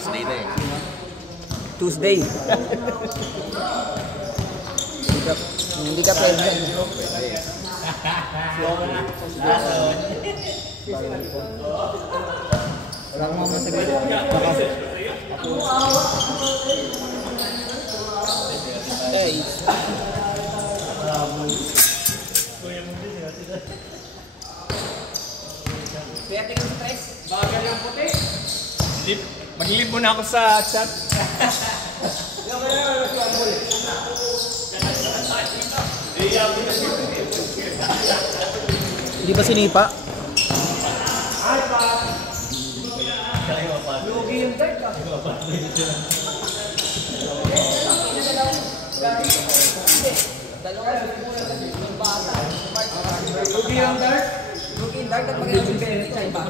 Tuesday na eh. Tuesday. Hindi ka pwede. Wala kang masabi. Hey. Kaya tingin sa stress. Bagal yung puti. Mag-live muna ako sa chat. Hindi ba sinipa? Lugi yung dart ka. Lugi yung dart? Lugi yung dart at mag-ilang benefit sa iba.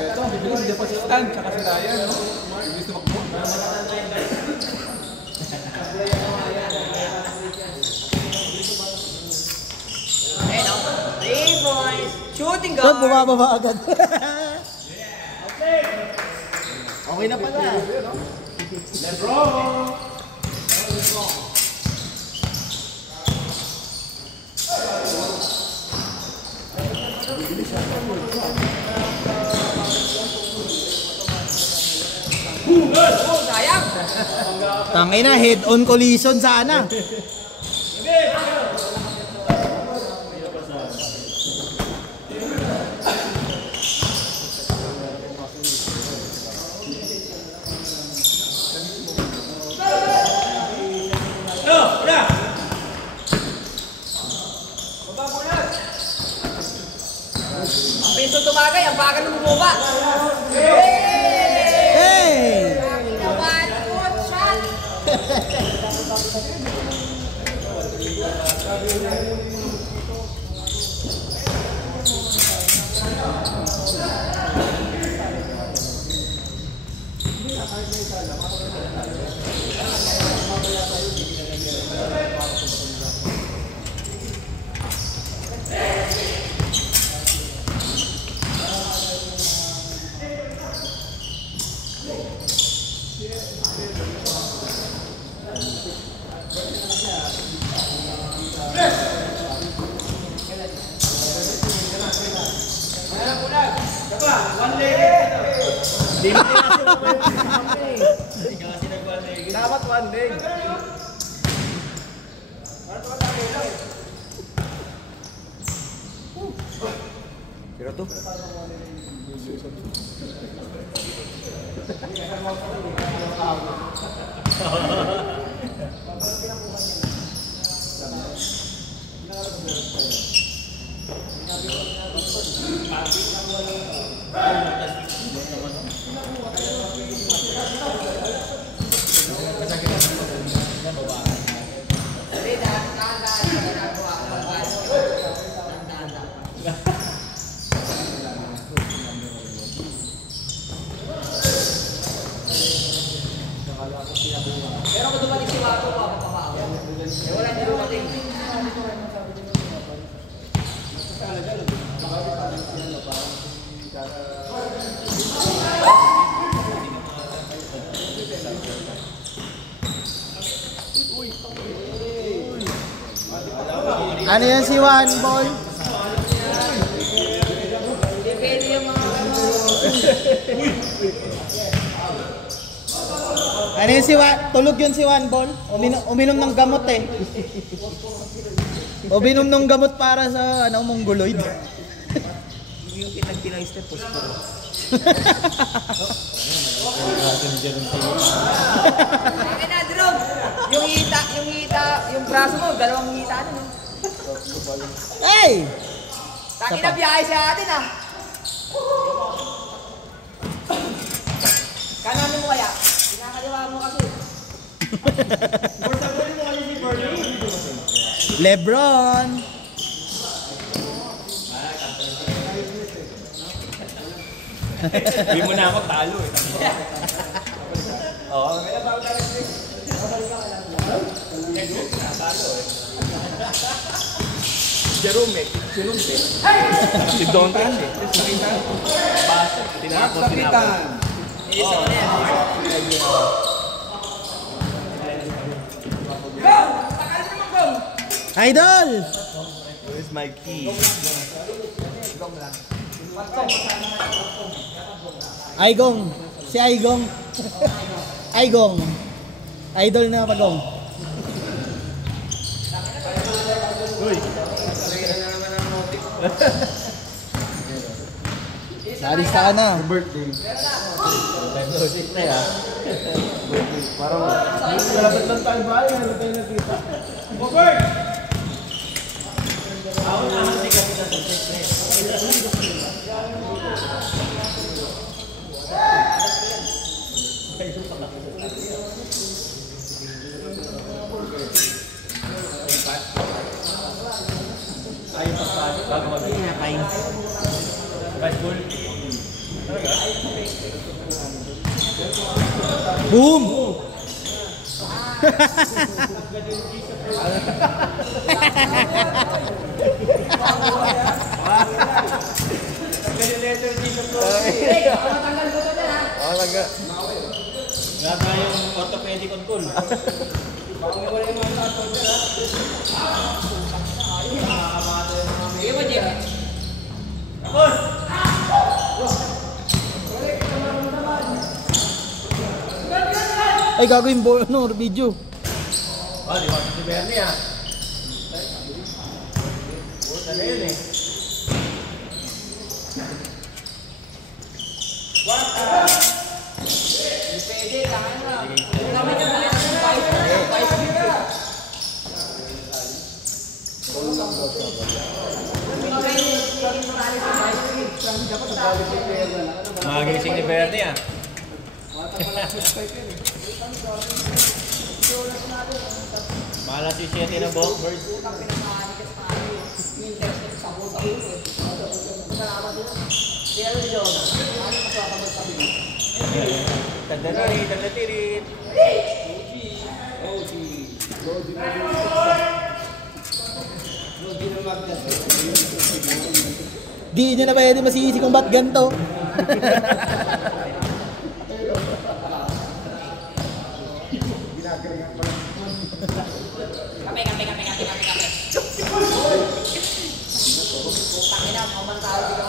Ito, bibilis hindi pa si Stan, tsaka si Ryan, no? Bibilis na makbo. Hey, no? 3 boys. Shooting guard. Ito, bumababa agad. Okay na pala. Lebron! Sayang. Tangay na, head-on collision sana. Ang pinto tumagay, ang bagal ng bumaba. Hey! One good shot. Dapat one leg. Pero to. Pero kung dumating si Wato, papabaw. Eh wala din dumating. Ano yan si One Ball? Hindi pwede yung mga Ano yan si One? Tulog yun si One Ball? Uminom ng gamot eh. Uminom ng gamot para sa mongoloid. yung kitang pinay-step po. Bakit na, Drew? Yung hita, yung braso mo, dalawang hita ano. Hey! Taki na biyahe sa atin ah. Kanan mo kaya? Pinakaliwa mo kasi. Borsa-borsa mo kasi si Bernie. Lebron! Hindi mo na ako talo eh. Oo, kaya bago tayo next week. Next week na, talo eh. Jerome eh. Si Dontan eh. Tinapos. Isa ko na yan. Idol! Where's my key? Aigong. Si Aigong. Aigong. Idol na pagong. Narista ka na. Birthday. Parang malapit lang tayo ba? Ano tayo nakita? Boom! Wala tayong orthopedic on call. Sige mo, Jim. Ay, gagawin video. Di ba si Bernie ah? Puta na yun eh. Pwede, tangan na. Kami ka na. Bye. Magising ni Bernie ah. Malas si Shetty ng Bockbird. Tandatirit. Di niya na pwede masisi kung ba't ganito. Kape. Pangina, mamantalo di ka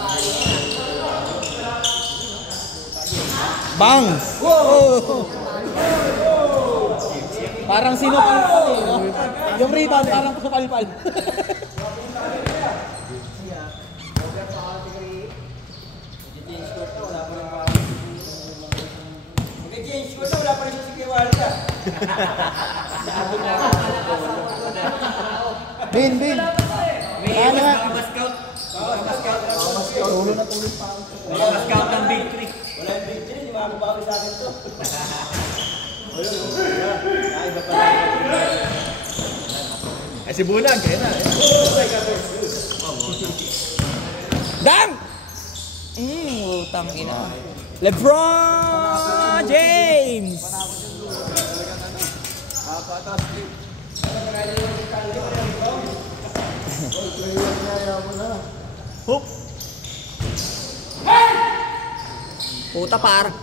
Bang! Wow! Parang sinupalpal eh, no? Yung rebound parang sinupalpal. Bin! Ano nga? Scout. Tulo na tulo pa. Scout ng victory. Wala yung victory, hindi makabawi sa akin to. Ay, si Bunag, kaya na. Dam! Utang ina. LeBron James! Hoop. Puta, parang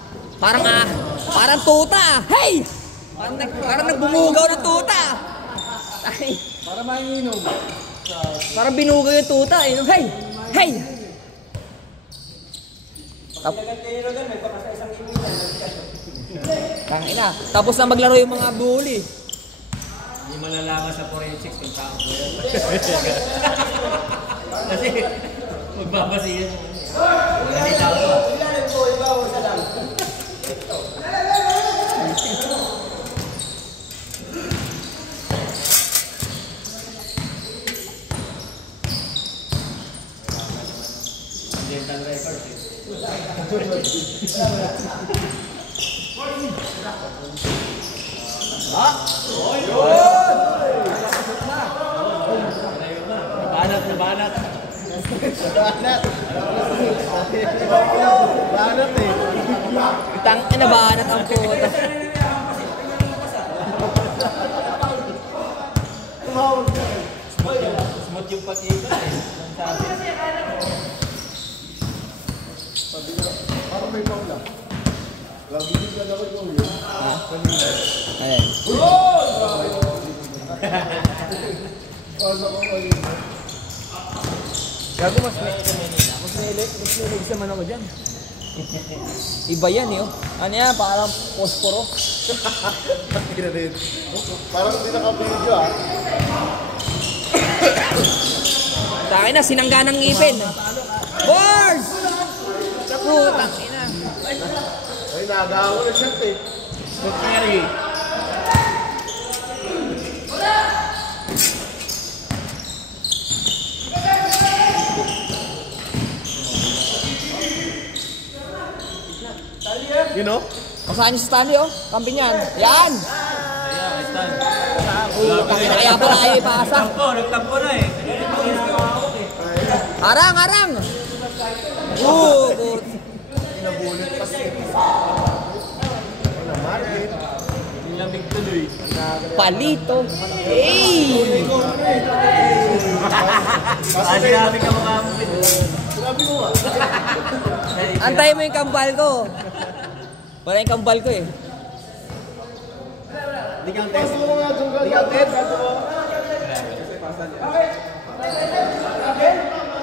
tuta. Hey! Parang nagbumugaw ng tuta. Ay, Para mainginom. parang binugaw yung tuta. Eh. Hey! Tangina. Tapos na maglaro yung mga bully. Hindi malalaman sa forensics kung tao ko yan. Kasi magbabasihan mo. Hindi tao ko. Dental records eh. Nabanat. Banat eh. Tangina, banat ang puta. Smooth yung pag-ikot eh. Sabi na, parang may paula. Lagi din ka dapat yung yun. Kanina. Ayan. Pasa ko kanina. Gago, mas may naman ako dyan. Iba yan eh, oh. Ano yan, parang posporo. Kira din. Parang hindi naka-video ah. Takin na, sinangga ng ngipin. Board! Putang ina. Ay, nagawa na siya eh. Carry. You know? Masaan yung Stanley, oh. Kampi niyan. Yan! Ayan, stand. Tangina, kaya pala kayo ipasa. Nagtampo na eh. Harang, harang! Put. Inabulit kasi. Wala, Marvin. Lamig tuloy. Palito. Hey! Ah, sinabi ka mga mapit. Sinabi ko nga. Antayin mo yung kambal ko. Wala yung kambal ko eh. Paso mo nga dun ka. Paso mo.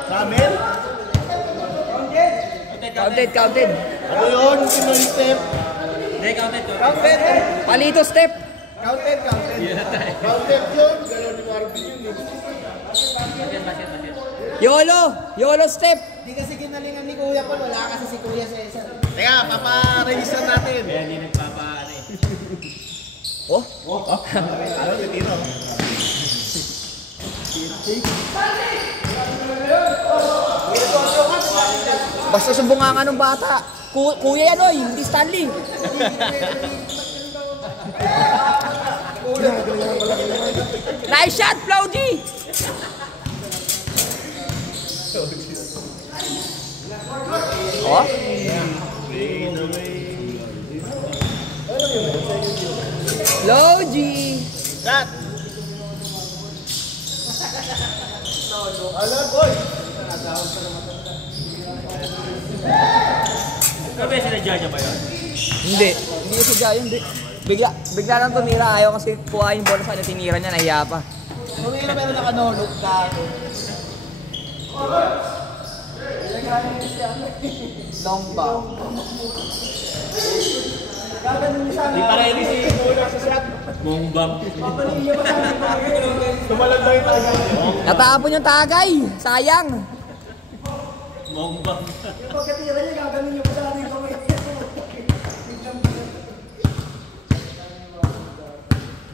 Ramen? Counted. Ano yun? Pinoy step? Hindi, counted to. Counted. Palito step. Counted. Counted yun. Gano'n ni Marvin yun eh. YOLO step. Di kasi ginalingan ni Kuya Paul. Wala kasi si Kuya Cesar. Teka, paparegister natin. Kaya hindi nagpapaano eh. Oh. Ano, titiro? Basta sumbungan ng bata. Kuya yan, oy. Hindi Stanley. Nice shot, Flaugy. Oh. Flaugy. Cut! Alam, boy! Sabi sinadya niya ba yun? Hindi yung sadya yun, hindi. Bigla lang tumira. Ayaw kasi kuha yung bola sa kanya. Tinira niya, nahiya pa. Kumira pero nakanolog ka. Long ball. Di pa rin si Mongbang. Tumalag na yung talaga. Natapon yung tagay. Sayang. Mongbang.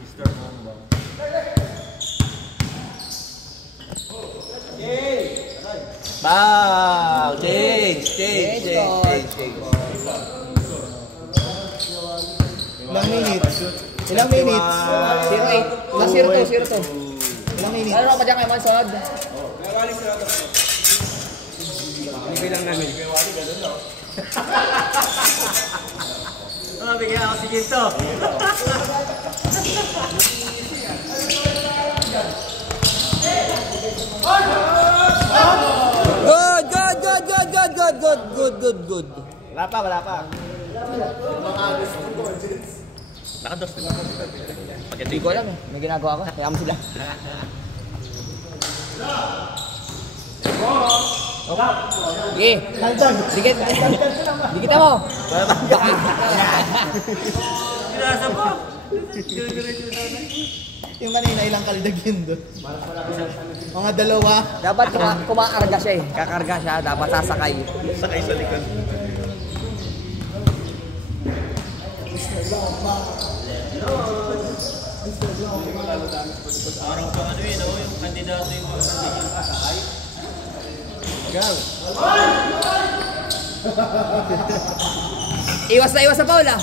Mr. Mongbang. Wow! Change. Ilang minutes? 0-8. Last 0-2. Ilang minutes? Ano pa dyan kayo, Mansod? Bilang namin. Bigyan ako si Ginto. Good. Wala pa. Nakados. Hindi ko alam eh. May ginagawa ko. Kaya mo sila. Sige. Dikit mo. Pinasa mo. Yung kanina, ilang kaldag yun doon? Mga dalawa. Dapat kumakarga siya eh. Kakarga siya. Dapat sasakay. Sakay sa likod. Parang pang ano yun, yung kandidato yung mga Gang. Iwas sa Paula.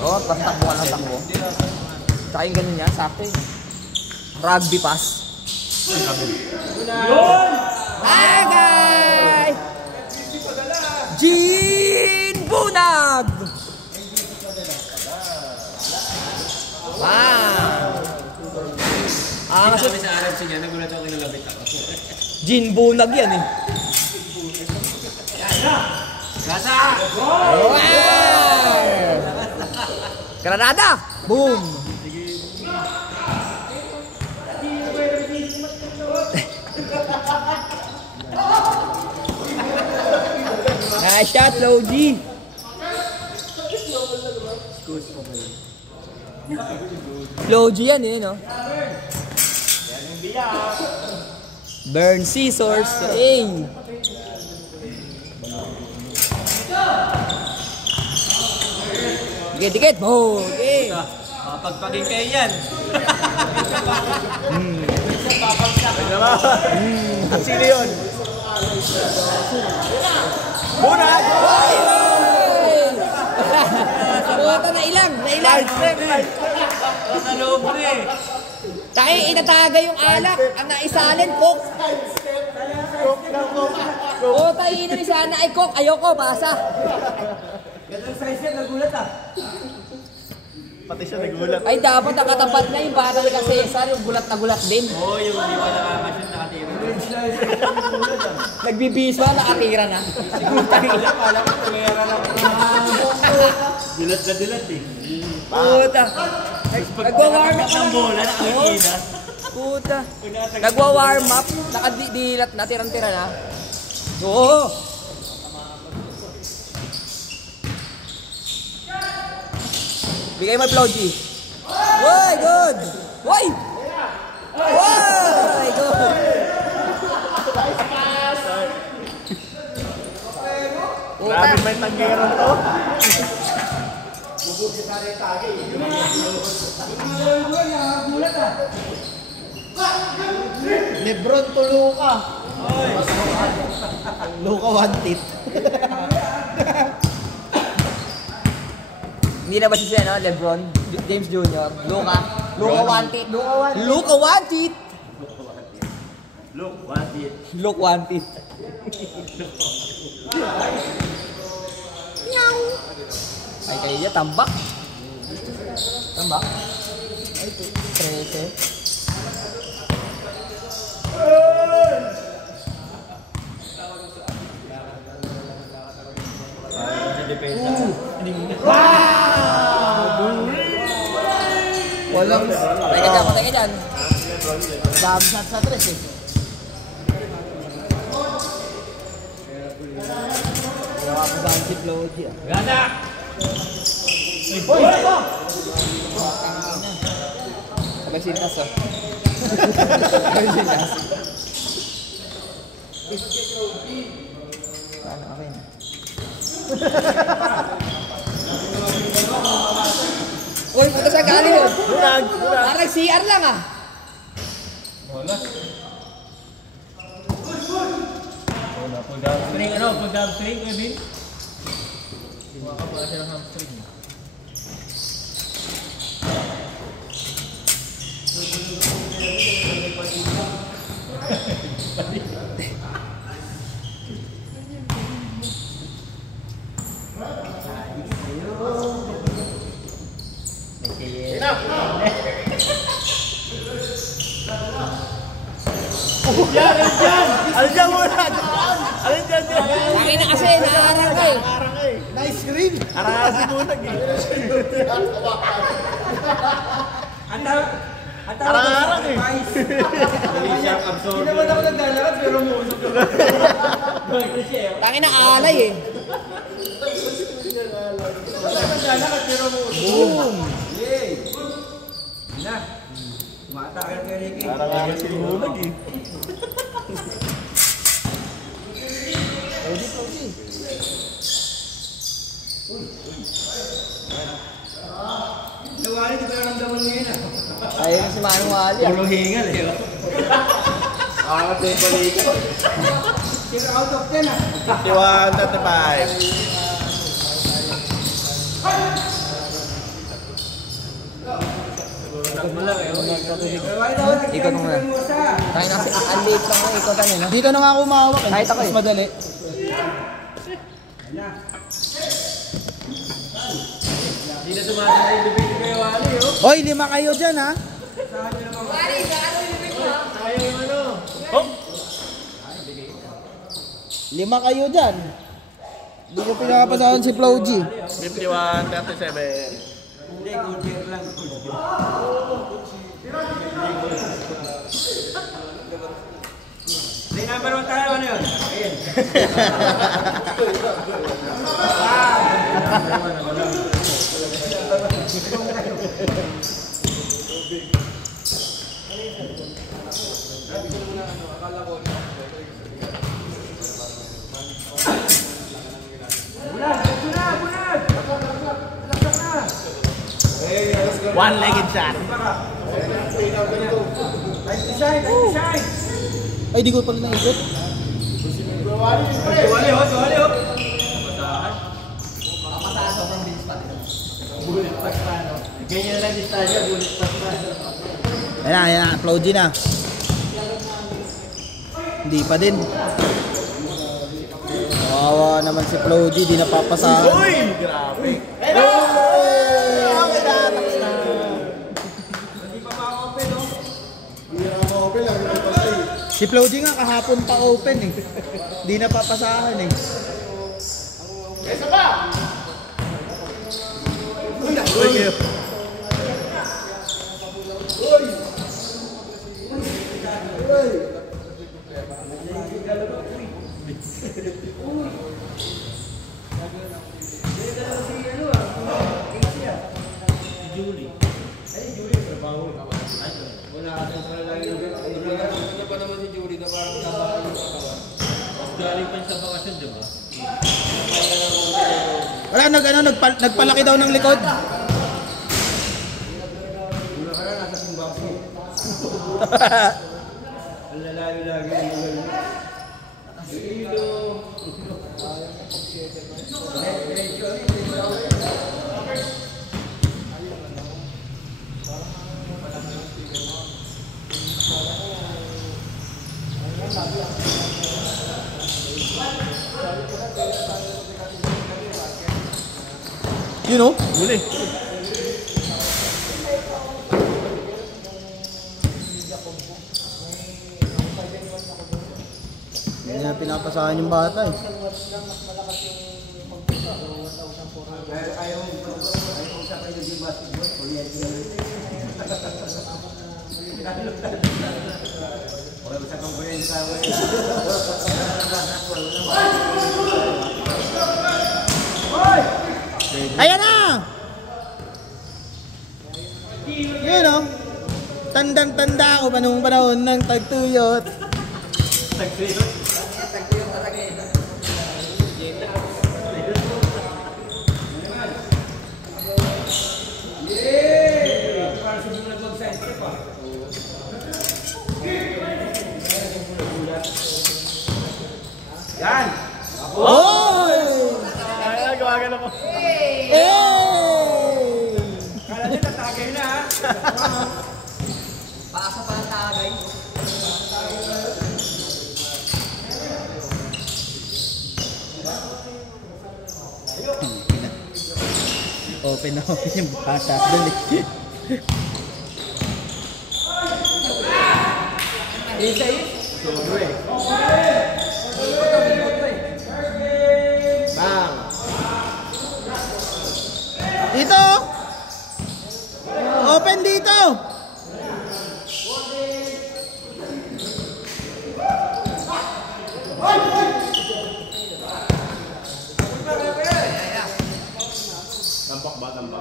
Oh, basta takbuhan lang takbo. Tsaka yung ganun yan, sakto eh. Rugby pass. Yun! Hi guys! Gene Bunag! Wow! Hindi kami sa Arab siya, nagulat ako kinalabit ako. Gene Bunag yan eh. Gasa! Wow! Granada! Boom! Nice shot, Logie! Logie yan eh, no? Burn scissors. Hey! Dikit-dikit. Oh, okay. Pagpagin kayo yan. Ang sino yun? Bunag! Puta na ilang. Sa loob na eh. Tayo inataga yung alak. Ang naisalin, Coke. Puta, inumin sana ay Coke. Ayoko, pasa. Gandang size yan, nagulat ah. Pati siya nagulat. Ay, dapat nakatapat na yung baril ni Cesar. Yung gulat na gulat din. Oo, yung di ba nakakasyon, nakatira. Nagbibiswa, nakatira na. Alam ko, tumira lang. Dilat na dilat eh. Puta. Nagwa-warm up ng bola, nakakita. Puta. Nagwa-warm up. Nakadilat na, tirang-tira na. Oo. Bigay mo Floji. Woy, good. Woy! Woy, good. Grabe may tanggeran to. Lebron to Luka. Luka wanted. Hindi na ba siya, no? Lebron, James Jr., Luka wanted. Luka wanted. Look wanted. Meow. Ay, kayo niya, tambak. Tambak. Ay, 13. Walang... Teka dyan. Dam shot sa 3 eh. Gawa ko ba ang si Floji ah? Ganda! Sabay sintas oh. Sabay sintas. Paano ako yun? Uy, puta sa galing yun. Parang CR lang ah. Wala. Pull down string, ano? Pull down string, Kevin? Makakabala siya ng hamstring. Alin dyan muna! Alin dyan dyan! Laki na kasi, nakaarang ka eh. Nice screen. Arang si Bunag eh. Arang eh. Dali siya, absorb. Hindi naman ako naglalakad, pero muusap ko. Laki na alay eh. Naglalakad, pero muusap. Boom! Yay! Na. Tumatake ka Ricky. Arang si Bunag eh. Nawali, di ba naramdaman mo yun ah? Ayun si Manong Wally ah. Puro hingal eh. Angat na yung balikan. Zero out of 10 ah. 51, 35. Takot mo lang eh. Ikot mo na. Tayo na kasi, ang late lang na ikotan eh no? Dito na nga ako umawak eh. Kahit ako eh. Mas madali. Hindi na sumasakay yung debate kayo, Wally, oh. Hoy, 5 kayo dyan ha. Wari, gaano yung limit mo? Ayaw yung ano. 5 kayo dyan. Hindi ko pinakapasahan si Flo G. 51-37. Hindi, good year lang. Hindi, number 1 tayo. Ano yun? Ayun. One-legged shot. Ay, di ko pala naisip. Wally, oh. Bullet pass pa, no? Ganyan lang di tayo, bullet pass pa. Ayan na, Flo G na. Hindi pa din. Kawawa naman si Flo G, di napapasahan. Uy! Grabe. Si Flo G nga kahapon pa open eh. Di napapasahan eh. Wala, nagpalaki daw ng likod. You know? Huli. Hindi na pinapasahan yung bata eh. Ayan na! Yun o. Tandang-tanda ako pa nung panahon ng tagtuyot. Tagtuyot? Tagtuyot talaga eh. Yan! Oy! Ay, gawagan ako. Hey! Kala nyo natagay na, ha? Paasa pa ang tagay. Open na open yung bata doon eh. Isa eh. Sobre. Bang! Dito! Open dito! Tampak ba? Tampak?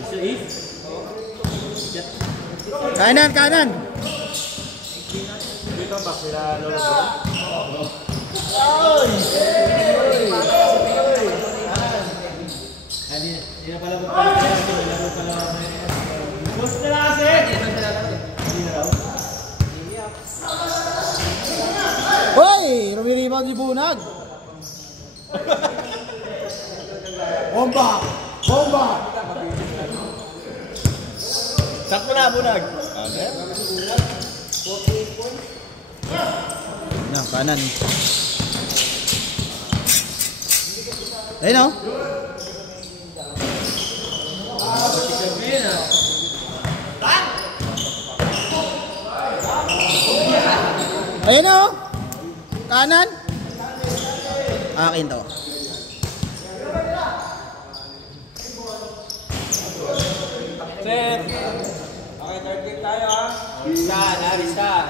Isa is? Kanan, kanan! Dito ba sila Lolo Bro? Hindi na pala Bus na lang kasi! Hindi na raw. Hoy! Rumiribaw si Bunag! Bomba! Bomba! Sakto na, Bunag. Na, kanan. Ayun o. Ayun o. Kanan. Akin to. Set. Okay, third game tayo ha. Ristan.